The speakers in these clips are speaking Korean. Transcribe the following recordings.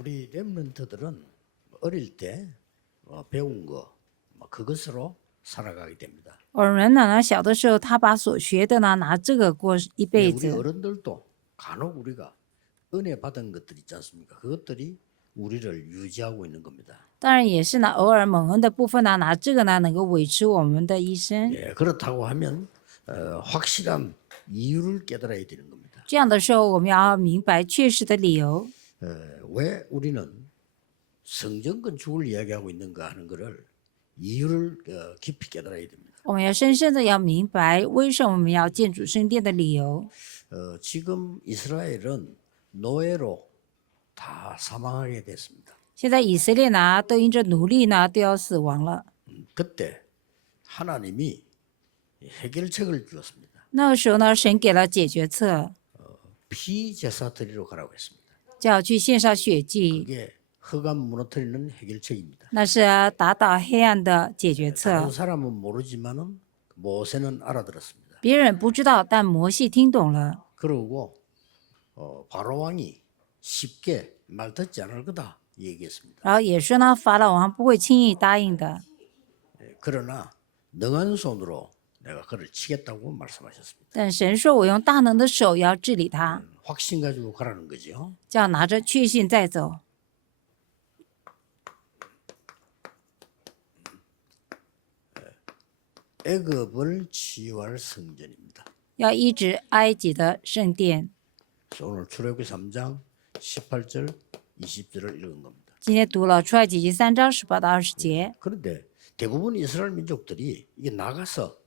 우리 렘넌트들은 어릴 때 배운 거 그것으로 살아가게 됩니다. 而人呢，小的时候他把所学的呢拿这个过一 예, 辈 우리 子。 어른들도 간혹 우리가 은혜 받은 것들 있지 않습니까? 그것들이 우리를 유지하고 있는 겁니다. 当然也是呢，偶尔蒙恩的部分呢，拿这个呢能够维持我们的一生。 예, 그렇다고 하면 확실한 이유를 깨달아야 되는 겁니다. 这样的时候，我们要明白确实的理由。 왜 우리는 성전 건축을 이야기하고 있는가 하는 것을 이유를 깊이 깨달아야 됩니다. 我们要深深的要明白为什么我们要建主圣殿的理由。 지금 이스라엘은 노예로 다 사망하게 됐습니다. 现在以色列呢，都因着奴隶呢都要死亡了。 그때 하나님이 해결책을 주었습니다. 那个时候呢，神给了解决策， 피제사 드리러 가라고 했습니다. 就要去献上血祭， 그게 흑암 무너뜨리는 해결책입니다. 那是打倒黑暗的解决策 다른 。 사람은 모르지만은 모세는 알아들었습니다. 别人不知道，但摩西听懂了。 그러고 바로 왕이 쉽게 말 듣지 않을 거다 얘기했습니다. 然后也说呢，法老王不会轻易答应的。 그러나 능한 손으로 내가 그를 치겠다고 말씀하셨습니다. 但神说：“我用大能的手要治理他， 확신 가지고 가라는 거죠. 叫拿着确信再走。 애굽을 치유할 성전입니다. 要医治埃及的圣殿。 그래서 오늘 출애굽기 3장 18절 20절을 읽은 겁니다. 今天读了出埃及记3章18到20节。 그런데 대부분 이스라엘 민족들이 이게 나가서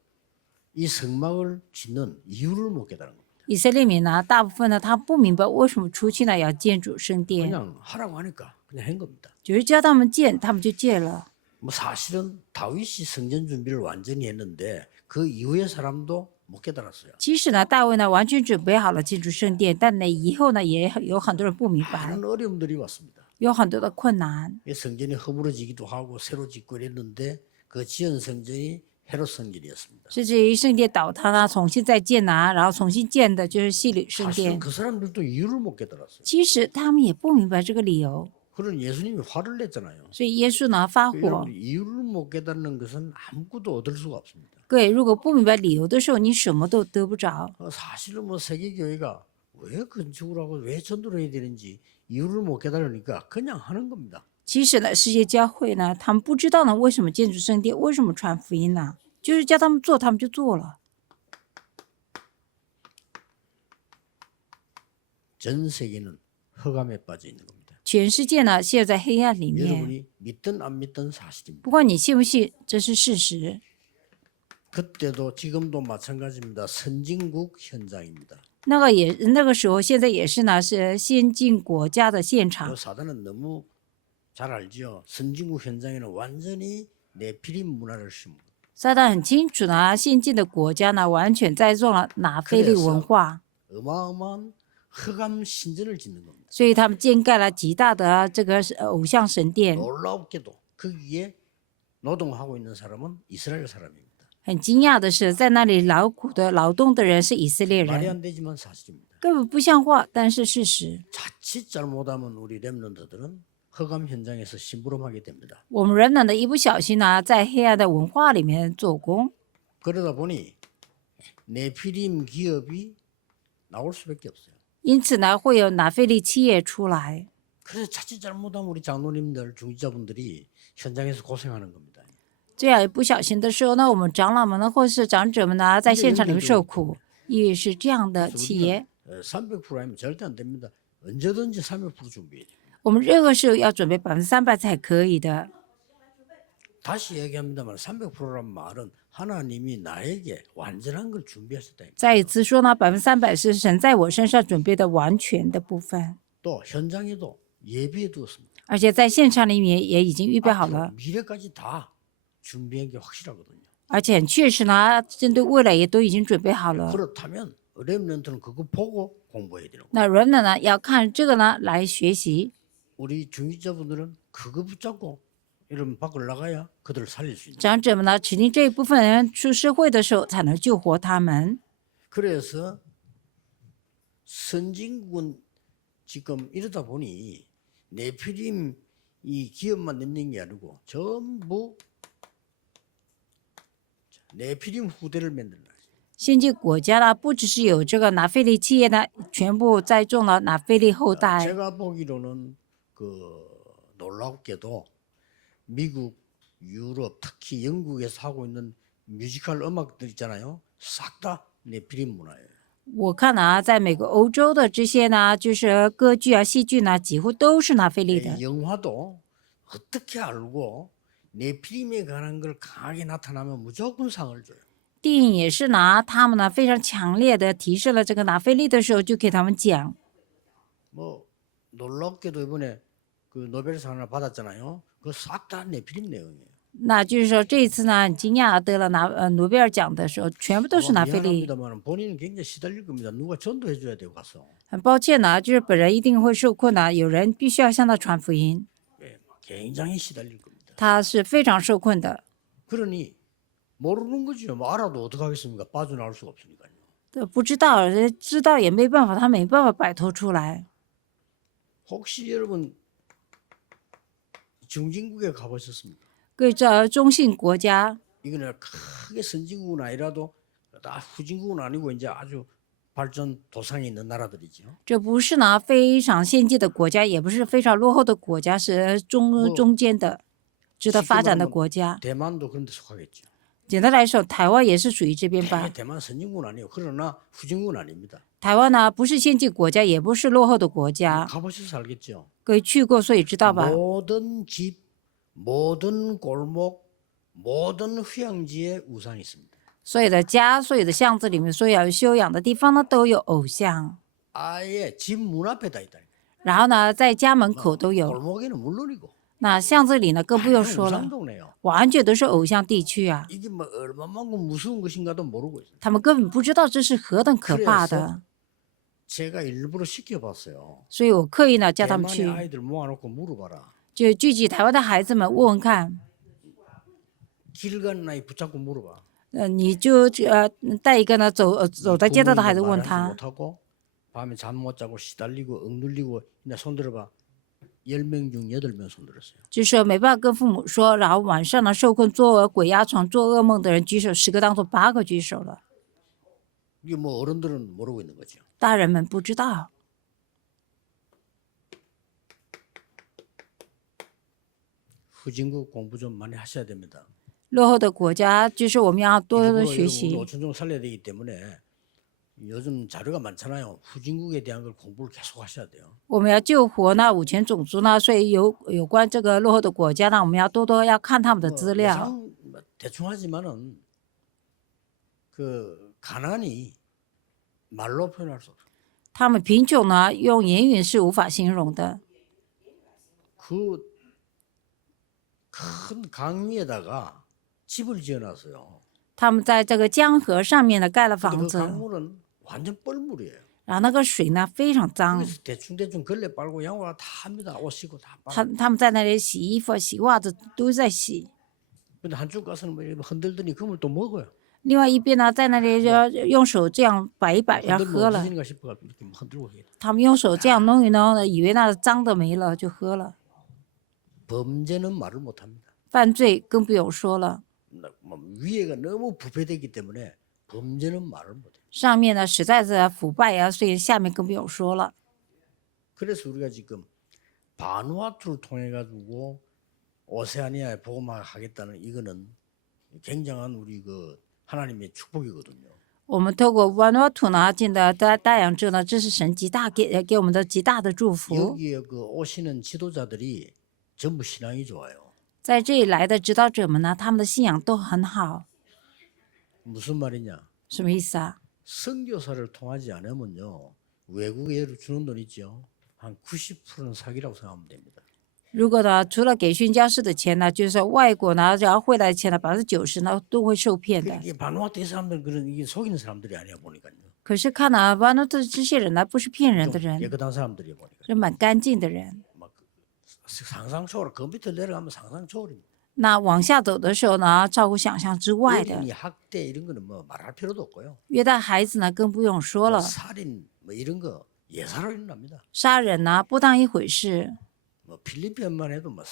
이 성막을 짓는 이유를 못 깨달은 겁니다. 以色列民呢，大部分呢，他不明白为什么出去呢要建主圣殿， 그냥 하라고 하니까 그냥 한 겁니다. 就是叫他们建，他们就建了。 뭐 사실은 다윗이 성전 준비를 완전히 했는데 그 이후의 사람도 못 깨달았어요. 其实呢，大卫呢完全准备好了建筑圣殿，但呢以后呢也有很多人不明白， 많은 어려움들이 왔습니다. 有很多的困难。 이 성전이 허물어지기도 하고 새로 짓고 이랬는데 그 지은 성전이 헤롯 성전이었습니다. 甚至于圣殿倒塌呢，重新再建呢，然后重新建的就是希律圣 사실은 殿。 그 사람들도 이유를 못 깨달았어요. 其实他们也不明白这个理由， 그런 예수님이 화를 냈잖아요. 所以耶稣呢发火。 여러분 이유를 못 깨닫는 것은 아무것도 얻을 수가 없습니다. 各位，如果不明白理由的时候，你什么都得不着。 사실은 뭐 세계 교회가 왜 건축을 하고 왜 전도를 해야 되는지 이유를 못 깨달으니까 그냥 하는 겁니다. 其实呢，世界教会呢，他们不知道呢为什么建筑圣殿，为什么传福音呢？就是叫他们做，他们就做了。 전 세계는 흑암에 빠져 있는 겁니다. 全世界呢陷在黑暗里面， 여러분이 믿든 안 믿든 사실입니다. 不管你信不信，这是事实。 그때도 지금도 마찬가지입니다. 선진국 현장입니다. 那个时候，现在也是呢，是先进国家的现场。 사단은 너무 잘 알죠. 선진국 현장에는 완전히 네피림 문화를 심고 撒旦很清楚呢，先进的国家呢，完全在做了拿非利文化， 어마어마한 흑암 신전을 짓는 겁니다. 所以他们建盖了极大的这个偶像神殿。 놀랍게도 거기에 노동하고 있는 사람은 이스라엘 사람입니다. 很惊讶的是，在那里劳苦的劳动的人是以色列 말이 人， 안 되지만 사실입니다. 根本不像话，但是事实。 자칫 잘못하면 우리 렘넌트들은 흑암 현장에서 심부름하게 됩니다. 我们人的一不小心呢，在黑暗的文化里面做工， 그러다 보니 네피림 기업이 나올 수밖에 없어요. 因此呢，会有拿非利企业出来。 그래서 자칫 잘못하면 우리 장로님들, 중지자분들이 현장에서 고생하는 겁니다. 这样一不小心的时候呢，我们长老们呢，或是长者们呢，在现场里面受苦，因为是这样的企业。 300%하면 절대 안 됩니다. 언제든지 300% 준비해야 돼요. 我们任何时候要准备300%才可以的。 다시 얘기합니다만 300%란 말은 하나님이 나에게 완전한 걸 준비하셨다. 再一次说呢，300%是神在我身上准备的完全的部分， 또 현장에도 예비해 두었습니다. 而且在现场里面也已经预备好了， 미래까지 다 준비한 게 확실하거든요. 而且很确实呢，针对未来也都已经准备好了。 그렇다면 렘넌트는 그거 보고 공부해야 되는 거예요. 那人呢要看这个呢来学习， 우리 중직자분들은 그거 붙잡고 이런 밖을 나가야 그들을 살릴 수 있는. 长者们呢指定这一部分人出社会的时候才能救活他们。 그래서 선진국은 지금 이러다 보니 네피림 이 기업만 있는 게 아니고 전부 네피림 후대를 만들라. 先进国家呢，不只是有这个拿菲利企业呢，全部栽种了拿菲利后代。 제가 보기로는 그 놀랍게도 미국, 유럽, 특히 영국에서 하고 있는 뮤지컬 음악들 있잖아요. 싹 다 네피림 문화예요. 我看啊，在美国、欧洲的这些呢，就是歌剧啊、戏剧呢，几乎都是拿菲利的。 영화도 어떻게 알고 네피림에 관한 걸 강하게 나타나면 무조건 상을 줘요. 电影也是拿他们呢非常强烈的提示了这个拿菲利的时候，就给他们讲。 뭐 놀랍게도 이번에 그 노벨상을 받았잖아요. 그거 싹 다 네피림 내용이에요. 那就是说这一次呢，很惊讶得了诺贝尔奖的时候，全部都是拿菲利。 미안합니다만 본인은 굉장히 시달릴 겁니다. 누가 전도해 줘야 되고 가서. 很抱歉呢，就是本人一定会受困的，有人必须要向他传福音， 예, 굉장히 시달릴 겁니다. 他是非常受困的。 그러니 모르는 거죠. 뭐 알아도 어떻게 하겠습니까? 빠져나올 수가 없으니까요. 不知道，知道也没办法，他没办法摆脱出来。 혹시 여러분 중진국에 가보셨습니까? 各位知道中信国家， 이거는 크게 선진국은 아니라도 다 후진국은 아니고 이제 아주 발전 도상에 있는 나라들이죠. 这不是呢非常先进的国家，也不是非常落后的国家，是中间的，值得发展的国家。 대만도 그런 데 속하겠죠. 简单来说，台湾也是属于这边吧。 대만 선진국은 아니에요. 그러나 후진국은 아닙니다. 台湾呢不是先进国家，也不是落后的国家。 가보셔서 알겠죠. 各位去过，所以知道吧？ 모든 집, 모든 골목, 모든 휴양지에 우상이 있습니다. 所有的家、所有的巷子里面，所有修养的地方呢，都有偶像。 아예 집 문 앞에다 있다. 然后呢，在家门口都有。 골목에는 물론이고. 那巷子里呢，更不用说了， 우상동네요. 完全都是偶像地区啊！ 이게 뭐 얼마만큼 무서운 것인가도 모르고 있어요. 他们根本不知道这是何等可怕的。 제가 일부러 시켜봤어요. 所以我刻意呢叫他们 대만의 去， 아이들 모아놓고 물어봐라. 就聚集台湾的孩子们问问看。 길 가는 아이 붙잡고 물어봐. 你就带一个呢走在街道的孩子问 부모님도 他， 말하지 못하고 밤에 잠 못 자고 시달리고 억눌리고 그냥 손 들어봐. 10명 중 8명 손 들었어요. 就说没办法跟父母说，然后晚上呢受困做鬼压床、做噩梦的人举手，10个当中8个举手了。 이게 뭐 어른들은 모르고 있는 거죠. 大人们不知道。 후진국 공부 좀 많이 하셔야 됩니다. 落后的国家就是我们要多多 일부러 学 여러분习。 노천종 살려야 되기 때문에 요즘 자료가 많잖아요. 후진국에 대한 걸 공부를 계속 하셔야 돼요. 我们要救活呢五权种族呢，所以有关这个落后的国家呢，我们要多多要看他们的资料。 예상 대충 하지만은 그 가난이 말로 표현할 수 없어요. 他们贫穷呢，用言语是无法形容的。 그 큰 강 위에다가 집을 지어놨어요. 他们在这个江河上面呢盖了 근데 房 그 子， 강물은 완전 뻘물이에요. 然后那个水呢非常脏， 그래서 대충 걸레 빨고 양말 다 합니다. 옷 씻고 다 빨고. 他们在那里洗衣服、洗袜子都在洗。 근데 한쪽 가서는 뭐 이렇게 흔들더니 그물 또 먹어요. 另外一边呢，在那里就用手这样摆一摆，然后 흔들면 喝了。 없어지는가 싶어가지고 이렇게 막 흔들고 해요. 他们用手这样弄一弄，以为那脏的没了就喝了。 범죄는 말을 못합니다. 犯罪更不用说了， 뭐 위에가 너무 부패되기 때문에 범죄는 말을 못해요. 上面呢实在是腐败呀、所以下面更不用说了。 그래서 우리가 지금 바누아투를 통해 가지고 오세아니아에 복음화하겠다는 이거는 굉장한 우리 그 하나님의 축복이거든요. 我们透过瓦努阿图呢进的大洋洲呢，这是神极大给我们的极大的祝福。 여기에 그 오시는 지도자들이 전부 신앙이 좋아요. 在这里来的指导者们呢，他们的信仰都很好。 무슨 말이냐? 什么意思啊？ 선교사를 통하지 않으면요 외국에 주는 돈 있죠. 한 90%는 사기라고 생각하면 됩니다. 如果呢，除了给宣教士的钱呢，就是说外国呢，只要汇来的钱呢，90%呢都会受骗的。 이게 바누아투 사람들은 그런 이게 속이는 사람들이 아니야 보니까요. 可是看呢，瓦努的这些人呢，不是骗人的 좀 人， 깨끗한 사람들이 보니까 是蛮干净的人。 막 상상 초월 그 밑에 내려가면 상상 초월입니다. 那往下走的时候呢，超乎想象之外的。 어린이 학대 이런 거는 뭐 말할 필요도 없고요. 虐待孩子呢，更不用说 뭐 了。 살인 뭐 이런 거 예사로 일어납니다. 杀人呢，不当一回事。뭐 필리핀만 해도 뭐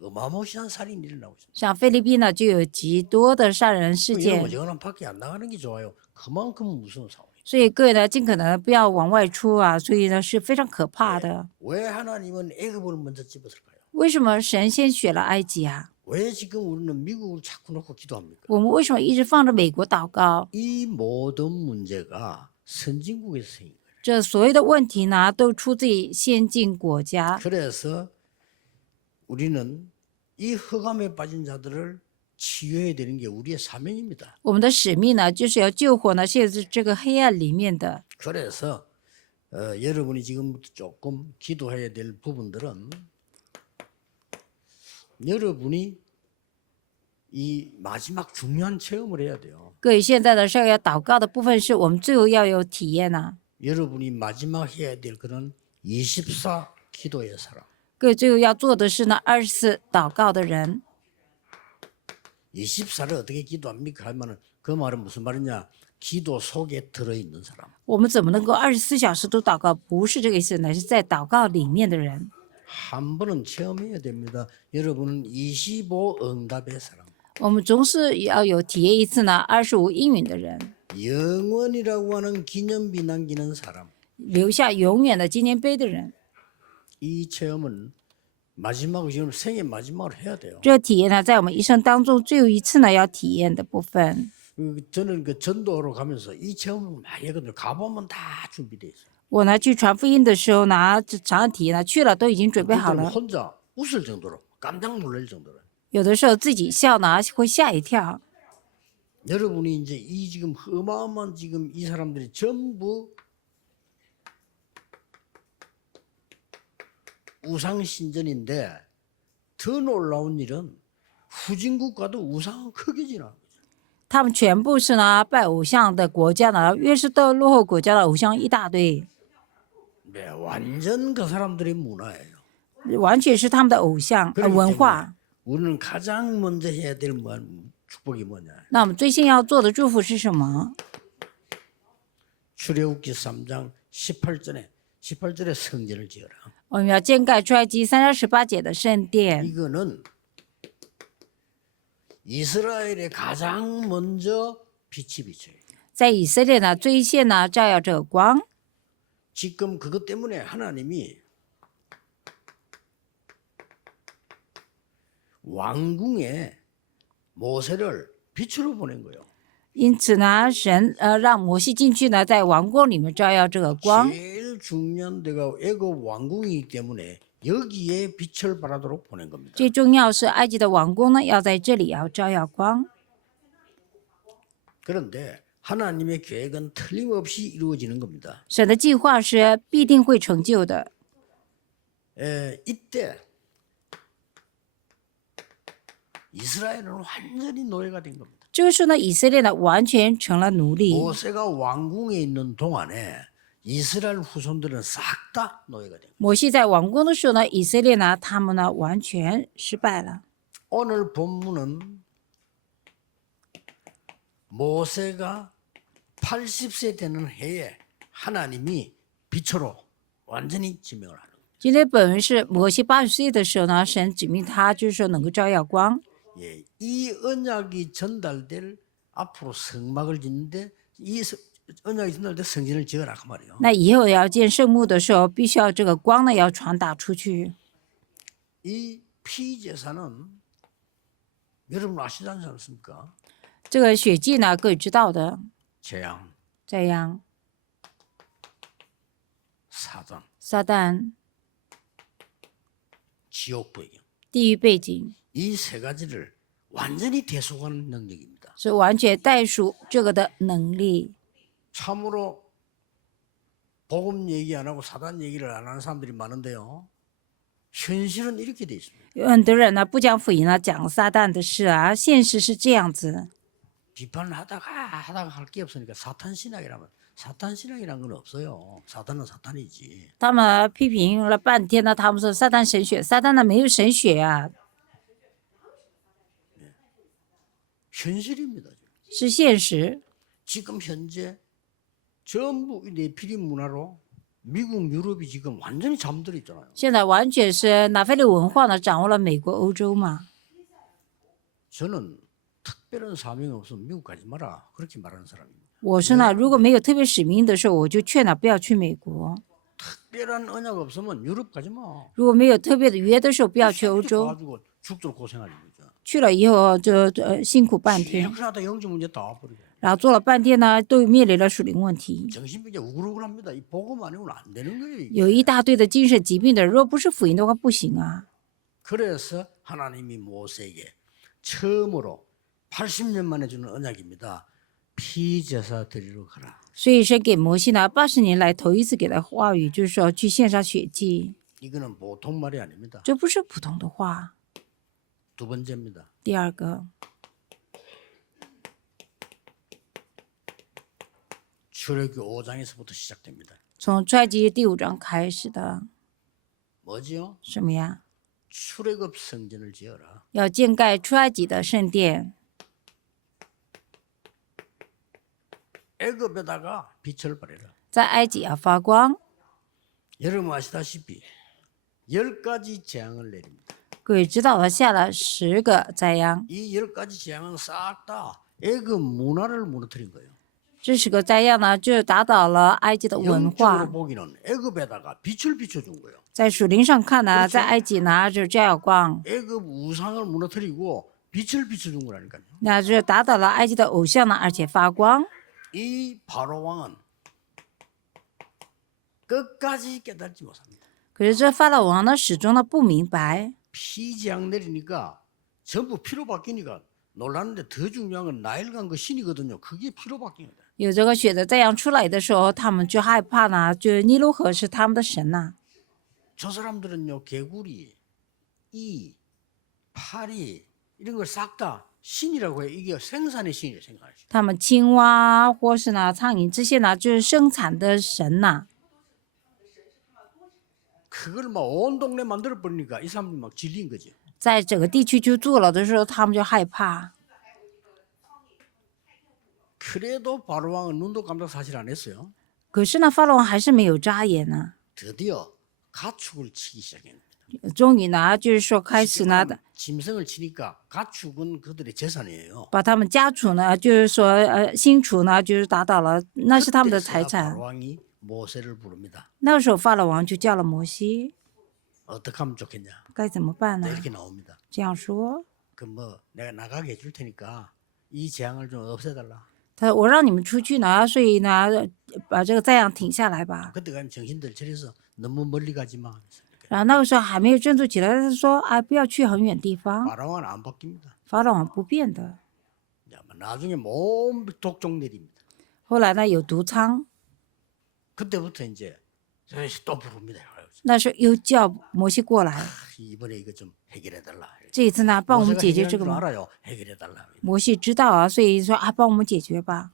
어마무시한 살인이 일어나고 있습니다. 像菲律宾呢，就有极多的杀人事 여러분 件， 저거는 밖에 안 나가는 게 좋아요. 그만큼 무서운 상황. 所以各位呢，尽可能不要往外出啊，所以呢是非常可怕的。 왜 하나님은 애굽을 먼저 집었을까요? 为什么神先选了埃及啊？ 왜 지금 우리는 미국을 자꾸 놓고 기도합니까? 我们为什么一直放着美国祷告？ 이 모든 문제가 선진국에서 생긴 거예요. 这所有的问题呢，都出自于先进国家。 그래서 우리는 이 흑암에 빠진 자들을 치유해야 되는 게 우리의 사명입니다. 我们的使命呢，就是要救活呢现在这个黑暗里面的。 그래서 여러분이 지금부터 조금 기도해야 될 부분들은 여러분이 이 마지막 중요한 체험을 해야 돼요. 各位现在的是要祷告的部分，是我们最后要有体验呢、 여러분이 마지막 해야 될 그런 24 기도의 사람. 各位最后要做的是呢24祷告的人。 24를 어떻게 기도합니까? 하면은 그 말은 무슨 말이냐? 기도 속에 들어있는 사람. 我们怎么能够24小时都祷告？不是这个意思，乃是在祷告里面的人。 한 번은 체험해야 됩니다. 여러분은 25 응답의 사람. 我们总是要有体验一次呢25应允的人， 영원이라고 하는 기념비 남기는 사람. 留下永远的纪念碑的人。 이 체험은 마지막으로 지금 생애 마지막으로 해야 돼요. 这个体验呢，在我们一生当中最后一次呢要体验的部分。 저는 그 전도로 가면서 이 체험을 많이 했거든요. 가보면 다 준비돼 있어요. 我呢去传福音的时候呢，这长的体验呢去了都已经准备好 그때는 了， 혼자 웃을 정도로 깜짝 놀랄 정도로. 有的时候自己笑呢会吓一跳。 여러분이 이제 이 지금 어마어마한 지금 이 사람들이 전부 우상 신전인데 더 놀라운 일은 후진국가도 우상은 크게 지나는 거죠. 他们全部是呢拜偶像的国家呢，越是到落后国家的偶像一大堆， 네, 완전 그 사람들의 문화예요. 完全是他们的偶像 그렇기 文 때문에 化。 우리는 가장 먼저 해야 될 축복이 뭐냐? 那我们最先要做的祝福是什么？ 출애굽기 3장 18절에 성전을 지어라. 我们要建盖出埃及3章18节的圣殿。 이거는 이스라엘에 가장 먼저 빛이 비쳐요. 在以色列呢，最先呢照耀这个光。 지금 그것 때문에 하나님이 왕궁에 모세를 빛으로 보낸 거예요. 因此呢，神让摩西进去呢，在王宫里面照耀这个光。 제일 중요한 데가 애굽 왕궁이기 때문에 여기에 빛을 발하도록 보낸 겁니다. 最重要是埃及的王宫呢，要在这里要照耀光。 그런데 하나님의 계획은 틀림없이 이루어지는 겁니다. 神的计划是必定会成就的。 이때 이스라엘은 완전히 노예가 된 겁니다. 这个时候呢，以色列呢完全成了奴隶。 모세가 왕궁에 있는 동안에 이스라엘 후손들은 싹 다 노예가 된 겁니다. 摩西在王宫的时候呢，以色列呢，他们呢完全失败了。 오늘 본문은 모세가 80세 되는 해에 하나님이 빛으로 완전히 지명을 하는 거예요. 今天本文是摩西80岁的时候呢，神指明他就是说能够照耀光。 예, 이 언약이 전달될 앞으로 성막을 짓는데 이 언약이 전달될 성전을 지어라 그 말이에요. 那以后要建圣墓的时候，必须要这个光呢要传达出去。 이 피제사는 여러분 아시지 않습니까? 这个血祭呢，各位知道的， 재앙, 这样 사단, 撒旦、 지옥 배경 地狱背景 이 세 가지를 완전히 대속하는 능력입니다. 是完全代属这个的能力。 참으로 복음 얘기 안 하고 사단 얘기를 안 하는 사람들이 많은데요. 현실은 이렇게 돼 있습니다. 有很多人呢不讲福音呢，讲撒旦的事啊，现实是这样子。 비판하다가 할 게 없으니까 사탄 신학이라면 사탄 신학이란 건 없어요. 사탄은 사탄이지. 他们批评了半天呢，他们说撒旦神学，撒旦呢没有神学啊， 현실입니다. 是现实。 지금 현재 전부 이 네피림 문화로 미국, 유럽이 지금 완전히 잠들어 있잖아요. 现在完全是拿非利文化呢掌握了美国、欧洲嘛。 저는 특별한 사명이 없으면 미국 가지 마라 그렇게 말하는 사람입니다. 我是呢，如果没有特别使命的时候，我就劝他不要去美国； 특별한 언약 없으면 유럽 가지 마. 如果没有特别的约的时候，不要去欧洲。 가지고 죽도록 고생하지 거죠. 去了以后就辛苦半天， 실컷하다 영적 문제 다 와버리고 然后做了半天呢，都面临了属灵问题， 정신병자 우글우글합니다. 이 복음 아니면 안 되는 거예요. 이게. 有一大堆的精神疾病的人，若不是福音的话，不行啊。 그래서 하나님이 모세에게 처음으로 80년 만에 주는 언약입니다. 피제사 드리러 가라. 所以神给摩西呢80年来头一次给他话语，就是说去献上血祭， 이거는 보통 말이 아닙니다. 这不是普通的话。 두 번째입니다. 第二个， 출애굽기 5장에서부터 시작됩니다. 从出埃及第5章开始的， 뭐지요? 什么呀？ 출애굽 성전을 지어라. 要建盖出埃及的圣殿， 애굽에다가 빛을 발해라. 在埃及要发光。 여러분 아시다시피 10가지 재앙을 내립니다. 各位知道他下了10个灾殃， 이 10가지 재앙은 싹 다 애굽 문화를 무너뜨린 거예요. 这10个灾殃呢，就打倒了埃及的文 영적으로 化。 보기는 애굽에다가 빛을 비춰준 거예요. 在属灵上看呢，在埃及呢就是照耀光， 애굽 우상을 무너뜨리고 빛을 비춰준 거라니까요. 那就是打倒了埃及的偶像呢，而且发光。 이 바로 왕은 끝까지 깨닫지 못합니다. 可是这法老王呢，始终呢不明白， 피재앙 내리니까 전부 피로 바뀌니까 놀랐는데 더 중요한 건 나일강 그 신이거든요. 그게 피로 바뀐 거다. 有这个血的灾殃出来的时候，他们就害怕呢，就尼罗河是他们的神呐、 저 사람들은요 개구리, 이, 파리 이런 걸 싹 다 신이라고 해요. 이게 생산의 신이에요. 생산의 신. 他们青蛙或是呢苍蝇这些呢，就是生产的神呐、 그걸 막 온 동네 만들어 버리니까 이 사람들이 막 질린 거죠. 在整个地区就做了的时候，他们就害怕。 그래도 바로 왕은 눈도 깜짝 사실 안 했어요. 可是呢，法老王还是没有眨眼呢。 드디어 가축을 치기 시작했습니다. 终于呢，就是说开始呢， 짐승을 치니까 가축은 그들의 재산이에요. 把他们家畜呢，就是说新畜呢，就是打倒了，那是他们的财 그때서야 产 바로 。 왕이 모세를 부릅니다. 那个时候法老王就叫了摩西， 어떻게 하면 좋겠냐? 该怎么办呢？ 이렇게 나옵니다. 这样说， 그 뭐 내가 나가게 해줄 테니까 이 재앙을 좀 없애달라. 他说我让你们出去呢，所以呢，把这个灾殃停下来吧。 그때 가면 정신들 차려서 너무 멀리 가지 마. 然后那个时候还没有振作起来，他说：“哎，不要去很远地方。 바로왕은 안 바뀝니다. 法老王不变的。 나중에 몸 독종 내립니다. 后来呢，有毒疮， 그때부터 이제 다시 또 부릅니다. 那时候又叫摩西过来， 이번에 이거 좀 해결해달라. 这一次呢，帮我们 모세가 解决 해결할 这个 줄 吗？ 알아요. 해결해달라. 摩西知道啊，所以说啊，帮我们解决吧。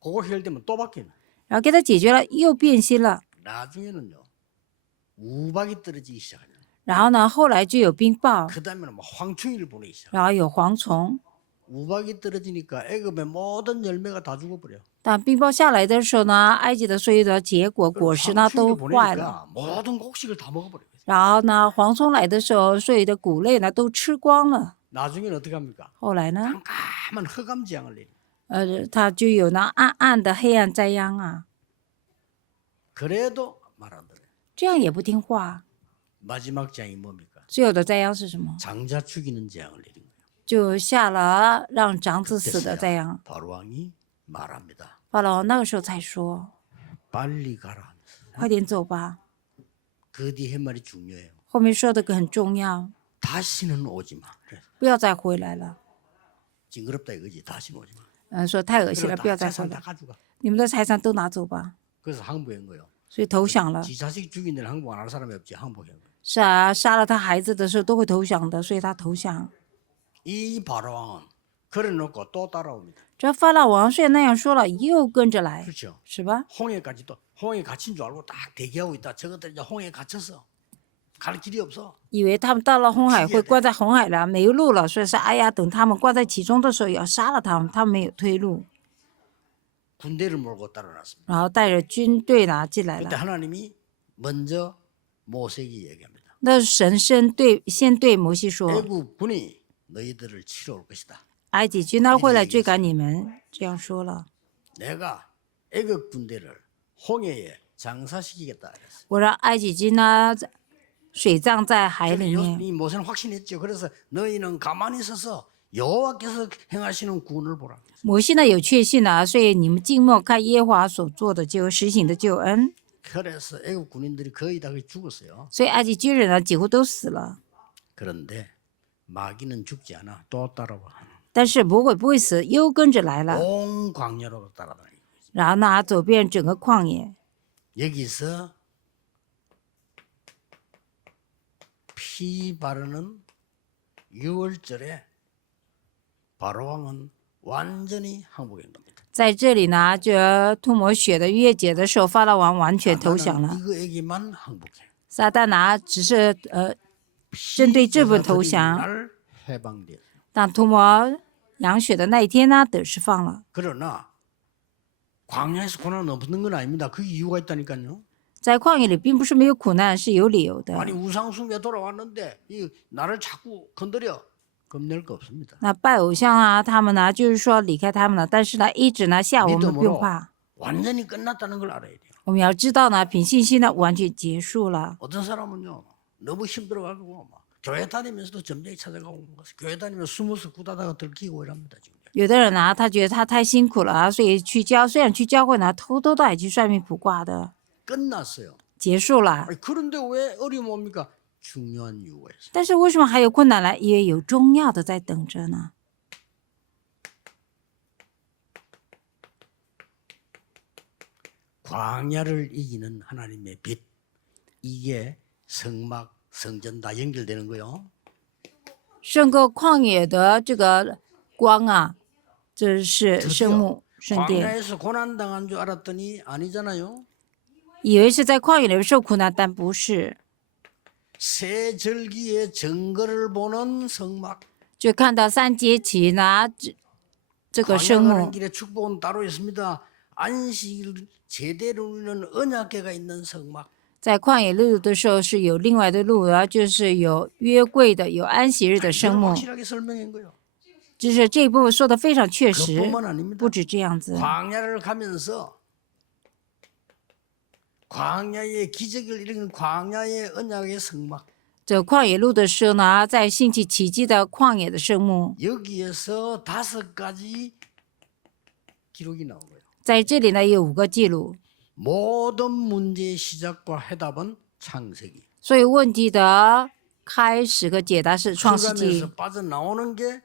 그거 해결되면 또 바뀌는. 然后给他解决了，又变心了。 나중에는요 우박이 떨어지기 시작합니다. 然后呢，后来就有冰雹， 그 다음에는 막 황충이를 보내기 시작. 然后有蝗虫。 우박이 떨어지니까 애굽의 모든 열매가 다 죽어버려. 当冰雹下来的时候呢，埃及的所有的结果果实呢都 황충이를 坏了。 보내니까 모든 곡식을 다 먹어버려. 然后呢，蝗虫来的时候，所有的谷类呢都吃光了。 나중에는 어떻게 합니까? 后来呢， 깜깜한 흑암 재앙을 내리. 它就有那暗暗的黑暗灾殃啊， 그래도 말 안 들어요. 这样也不听话。 마지막 재앙이 뭡니까? 最后的灾殃是什么？ 장자 죽이는 재앙을 내린 거예요. 就下了让长子死的 그때서야 灾殃。 바로 왕이 말합니다. 法老王那个时候才说 빨리 가라. 快点走吧。 그 뒤에 한 말이 중요해요. 后面说的很重要， 다시는 오지 마. 그래. 不要再回来了。 징그럽다 이거지. 다시는 오지 마. 说太恶心了， 그리고 不要 다 再回 재산 다 来。 가져가. 你们的财产都拿走吧。 그래서 항복한 거예요. 所以投降了。 지 자식 죽인 데는 항복 안 할 사람이 없지. 항복한 거예요. 是啊，杀了他孩子的时候都会投降的，所以他投降。 이 바로 왕은 그래놓고 또 따라옵니다. 这法老王虽然那样说了，又跟着来， 그렇죠. 是吧？ 홍해까지 또 홍해 갇힌 줄 알고 딱 대기하고 있다. 저것들 이제 홍해에 갇혔어. 갈 길이 없어. 以为他们到了红海会关在红海了，没有路了，所以说，哎呀，等他们关在其中的时候，要杀了他们，他们没有退路。 군대를 몰고 따라났습니다. 然后带着军队呢进来 그때 了。 하나님이 먼저 모세에게 얘기합니다. 那神先对摩西说， 애국 군이 너희들을 치러 올 것이다. 埃及军呢会来追赶你们，这样说了。 내가 애국 군대를 홍해에 장사시키겠다. 그랬어요. 我让埃及军呢水葬在海里面。 이 모세는 확신했죠. 그래서 너희는 가만히 서서 여호와께서 행하시는 구원을 보라. 摩西呢有确信啊，所以你们静默看耶和华所做的实行的救恩。 그래서 애국 군인들이 거의 다 죽었어요. 所以埃及军人呢几乎都死了， 그런데 마귀는 죽지 않아. 또 따라와. 但是魔鬼不会死，又跟着来了。 온 광야로 따라다니고. 然后呢走遍整个旷野， 여기서 피 바르는 6월절에 바로왕은 완전히 항복한 겁니다. 在这里呢就吐抹血的月节的时候，法老王完全投降 나는 了。 이거에게만 항복해. 撒旦呢只是针对这部投降， 날 해방되었어요. 当吐抹羊血的那一天呢得释放了。 그러나 광야에서 고난 없는 건 아닙니다. 그 이유가 있다니까요. 在旷野里并不是没有苦难，是有理由的。 아니 우상숭배 돌아왔는데 이 나를 자꾸 건드려 겁낼 거 없습니다. 那拜偶像啊，他们呢就是说离开他们了，但是呢一直呢吓我们不用 믿음으로 怕。 완전히 끝났다는 걸 알아야 돼요. 我们要知道呢，凭信心呢完全结束了。 어떤 사람은요 너무 힘들어가지고 막 교회 다니면서도 점쟁이 찾아가고 교회 다니면서 숨어서 구다다가 들키고 이랍니다 지금. 有的人呢，他觉得他太辛苦了啊，所以虽然去教会呢，偷偷的也去算命卜卦的， 끝났어요. 结束了。 아니, 그런데 왜 어려움 옵니까? 중요한 이유가 있어요. 但是为什么还有困难呢？因为有重要的在等着呢。 광야를 이기는 하나님의 빛 이게 성막 성전 다 연결되는 거요. 胜过旷野的这个光啊，这是圣幕圣殿。 광야에서 고난 당한 줄 알았더니 아니잖아요. 以为是在旷野里受苦难，但不是， 새 절기의 증거를 보는 성막. 就看到三节期呢，这个圣 광야 가는 幕。 길에 축복은 따로 있습니다. 안식일 제대로 누리는 언약궤가 있는 성막. 在旷野路的时候是有另外的路啊，就是有约柜的，有安息日的圣 이걸 幕。 확실하게 설명한 거예요. 就是这一部分说的非常确实， 그뿐만 아닙니다. 不止这样子。 광야를 가면서 광야의 기적을 일으키는 광야의 언약의 성막. 走旷野路的时候呢，在兴起奇迹的旷野的圣幕， 여기에서 5가지 기록이 나온 거예요. 在这里呢有5个记录， 모든 문제의 시작과 해답은 창세기. 所以问题的开始和解答是创世纪， 흑암에서 빠져나오는 게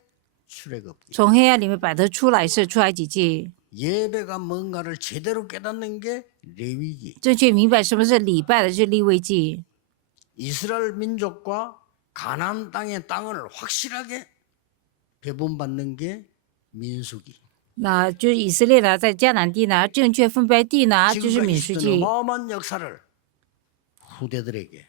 출애굽기. 从黑暗里面摆脱出来是出埃及记， 예배가 뭔가를 제대로 깨닫는 게 레위기. 正确明白什么是礼拜的是利未记， 이스라엘 민족과 가나안 땅의 땅을 확실하게 배분받는 게 민수기. 那就是以色列呢在迦南地呢正确分配地呢就是 지금까지 民数 있었던 记， 어마어마한 역사를 후대들에게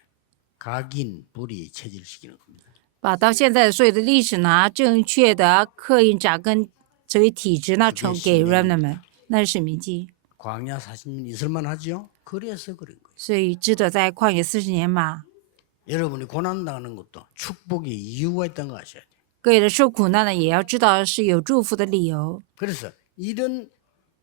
각인 뿌리 체질시키는 겁니다. 把到现在所有的历史呢正确的刻印扎根成为体制呢传给人们，那是使命记。 광야 40년 있을만 하죠? 그래서 그런 거예요. 所以值得在旷野40年嘛。 여러분이 고난당하는 것도 축복의 이유가 있다는 거 아셔야 돼요. 各位的受苦难呢，也要知道是有祝福的理由。 그래서 이런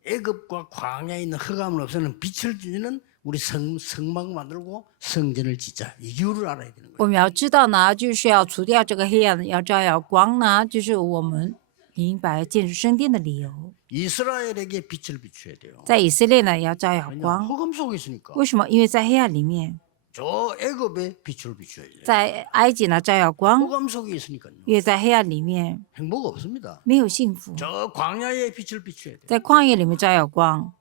애굽과 광야에 있는 흑암을 없애는 빛을 주는 우리 성막 만들고 성전을 짓자. 이 이유를 알아야 되는 거예요. 我们要知道呢，就是要除掉这个黑暗，要照耀光呢，就是我们明白建筑圣殿的理由。 이스라엘에게 빛을 비춰야 돼요. 在以色列呢，也要照耀 왜냐? 光。 흑암 속에 있으니까. 为什么？因为在黑暗里面， 저 애굽에 빛을 비춰야 돼요. 在埃及呢照耀光， 흑암 속에 있으니까요. 因为在黑暗里面 행복 없습니다. 没有幸福。 저 광야의 빛을 비춰야 돼요. 在旷野里面照耀光，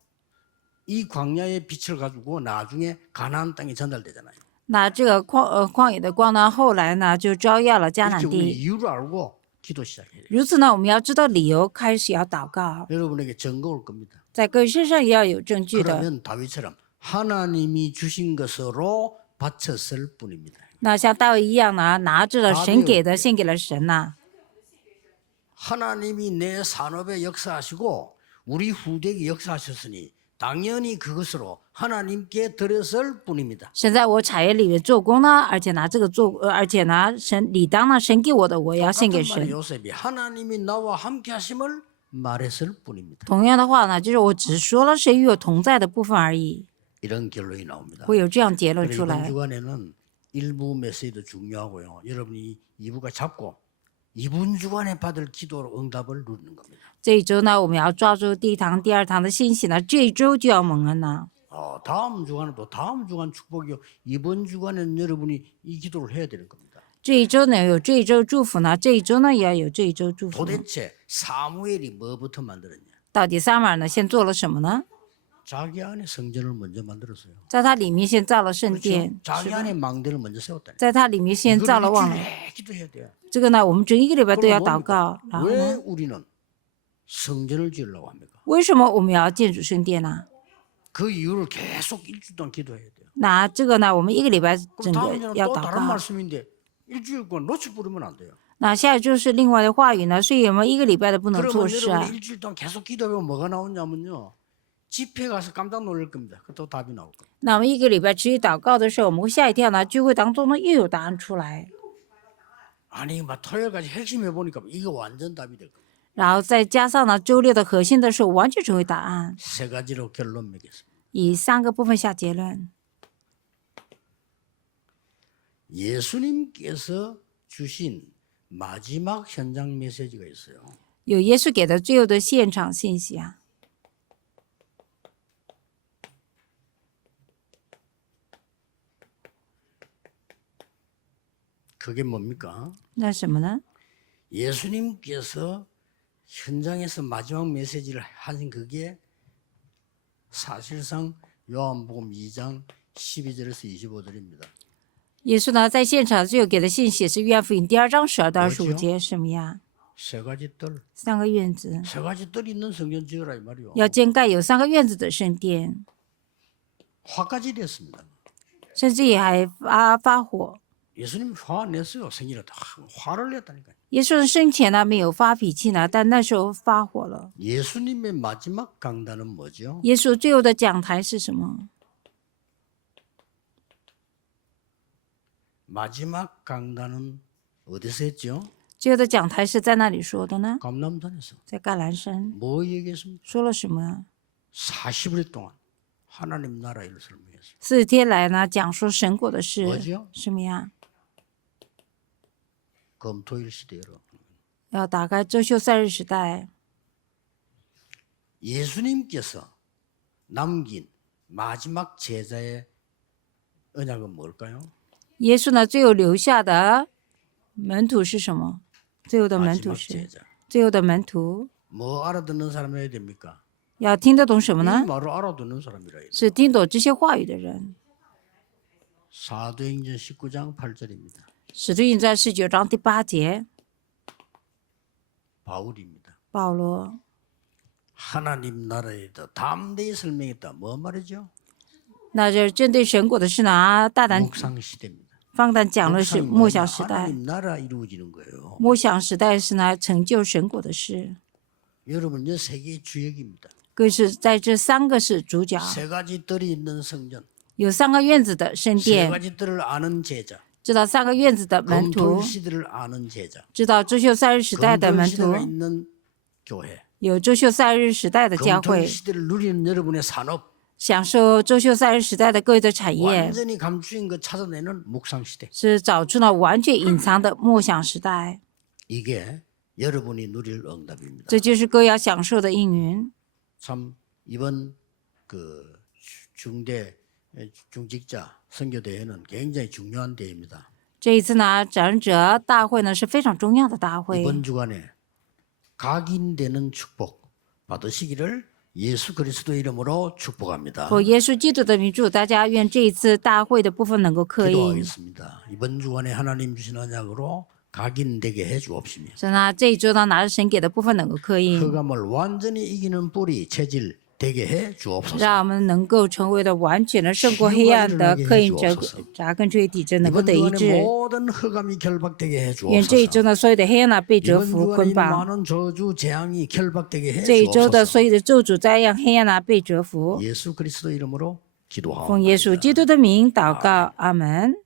이 광야의 빛을 가지고 나중에 가나안 땅에 전달되잖아요. 那这个旷野的光呢，后来呢就照耀了迦南 이렇게 우리 地。 이유를 알고 기도 시작해야 돼요. 如此呢，我们要知道理由，开始要祷告， 여러분에게 증거 올 겁니다. 在各位身上也要有证据的。 그러면 다윗처럼 하나님이 주신 것으로 바쳤을 뿐입니다. 那像大卫一样呢，拿着了神给的，献给了神呐、 하나님이 내 산업에 역사하시고 우리 후대에 역사하셨으니 당연히 그것으로 하나님께 드렸을 뿐입니다. 神在我产业里面做工呢，而且拿这个做，而且呢，神理当呢，神给我的，我要献给 똑같은 말이 神。 요셉이 하나님이 나와 함께 하심을 말했을 뿐입니다. 同样的话呢，就是我只说了神与我同在的部分而已， 이런 결론이 나옵니다. 会有这样结论 그래서 出 이번 来。 주간에는 1부 메시지도 중요하고요. 여러분이 2부가 잡고 이번 주간에 받을 기도로 응답을 누리는 겁니다. 这一周呢，我们要抓住第一堂、第二堂的信息呢，这一周就要蒙恩了。 다음 주간에도 다음 주간 축복이요. 이번 주간에는 여러분이 이 기도를 해야 되는 겁니다. 这一周呢有这一周祝福呢，这一周呢也要有这一周祝福。 도대체 사무엘이 뭐부터 만들었냐? 到底撒母耳呢，先做了什么呢？ 자기 안에 성전을 먼저 만들었어요. 在他里面先造了圣 그렇죠? 殿， 자기 안에 망대를 먼저 세웠다. 在他里面先造了望楼。 기도해야 돼요. 这个呢，我们整一个礼拜都要 그럼 祷告。 뭡니까? 然后 왜 呢， 우리는 성전을 지으려고 합니까? 为什么我们要建主圣殿呢？ 그 이유를 계속 일주일 동안 기도해야 돼요. 那这个呢，我们一个礼拜 그럼 整个 다음 주는 要 또 祷 다른 告。 말씀인데 일주일간 놓치 부르면 안 돼요. 那下一周是另外的话语呢，所以我们一个礼拜的不能 그러면 做事啊 여러분이 。 일주일 동안 계속 기도하면 뭐가 나오냐면요. 집회 가서 깜짝 놀랄 겁니다. 그것도 답이 나올 겁니다. 那我们一个礼拜持续祷告的时候，我们会吓一跳呢，聚会当中呢又有答案出来， 아니 막 토요일까지 핵심해 보니까 이거 완전 답이 될 겁니다. 然后再加上呢周六的核心的时候，完全成为答案。 세 가지로 결론 맺겠습니다. 以3个部分下结论。 예수님께서 주신 마지막 현장 메시지가 있어요. 有耶稣给的最后的现场信息啊， 그게 뭡니까? 那什么呢？ 예수님께서 현장에서 마지막 메시지를 하신 그게 사실상 요한복음 2장 12절에서 25절입니다. 耶稣呢在现场最后给的信息是约翰福音第2章12到25节，什么呀？ 세 가지 뜰, 3个院子， 세 가지 뜰 있는 성전 지으라 이 말이요. 要建盖有3个院子的圣殿， 화까지 됐습니다. 甚至也还发火。 예수님 화 냈어요. 생일에 화를 냈다니까요. 耶稣生前呢没有发脾气呢，但那时候发火了。 예수님의 마지막 강단은 뭐죠? 耶稣最后的讲台是什么？ 마지막 강단은 어디서 했죠? 最后的讲台是在那里说的呢？ 감람산에서. 在橄榄山 뭐 얘기했습니까? 说了什么？ 40일 동안 하나님 나라 일을 설명했어요. 40天来呢讲述神国的事 뭐죠 ，什么呀？ 검토일 시대로. 要打开周休赛日时代。 예수님께서 남긴 마지막 제자의 언약은 뭘까요? 耶稣呢最后留下的门徒是什么？最后的门徒 마지막 是 제자. 最后的门徒 뭐 알아듣는 사람이어야 됩니까? 要听得懂什么 이 呢？ 말을 알아듣는 사람이라 해요. 是听懂这些话语的人。 사도행전 19장 8절입니다. 使徒行传19章第8节， 바울입니다. 保罗 하나님 나라에 더 담대히 설명했다. 뭐 말이죠? 那就是针对神国的事呢，大胆 묵상 시대입니다. 放胆讲的是 묵상이 默 뭐냐? 想时代。 하나님 나라 이루어지는 거예요. 默想时代是呢成就神国的事， 여러분요 세계의 주역입니다. 更是在这3个是主角， 세 가지 뜰이 있는 성전, 有3个院子的圣 세 殿， 가지 뜰을 아는 제자, 知道3个院子的门徒 검토일 ， 시대를 아는 제자, 知道周休赛日时代的 검토일 门 시대가 徒， 있는 교회, 有周休赛日时代的教 검토일 会， 시대를 누리는 여러분의 산업, 享受周休赛日时代的各位的产业， 완전히 감추인 것 찾아내는 묵상 시대. 是找出了完全隐藏的默想时代， 이게 여러분이 누릴 응답입니다. 这就是各位要享受的应允。 참 이번 그 중대 중직자 선교 대회는 굉장히 중요한 대회입니다. 这一次呢，长者大会呢是非常重要的大会。 이번 주간에 각인되는 축복 받으시기를 예수 그리스도 이름으로 축복합니다. 奉耶稣基督的名祝大家愿这一次大会的部分能够刻印。 기도하겠습니다. 이번 주간에 하나님 주신 언약으로 각인되게 해 주옵시며 神啊，这一周呢拿着神给的部分能够刻印， 흑암을 완전히 이기는 뿔이 체질되게 되게 해 주옵소서. 让我们能够成为的完全的胜过黑暗的刻印扎根摧底针能够 이번 得医 주간에 治。 모든 흑암이 결박되게 해 愿这一 주옵소서. 周的所有的黑暗被折 이번 服 주간에 捆 이 绑， 많은 저주 재앙이 결박되게 해 这一周的 주옵소서. 所有的咒诅灾殃黑暗被折服。 예수 그리스도 이름으로 奉耶稣 기도하옵나이다. 基督的名祷告，阿门。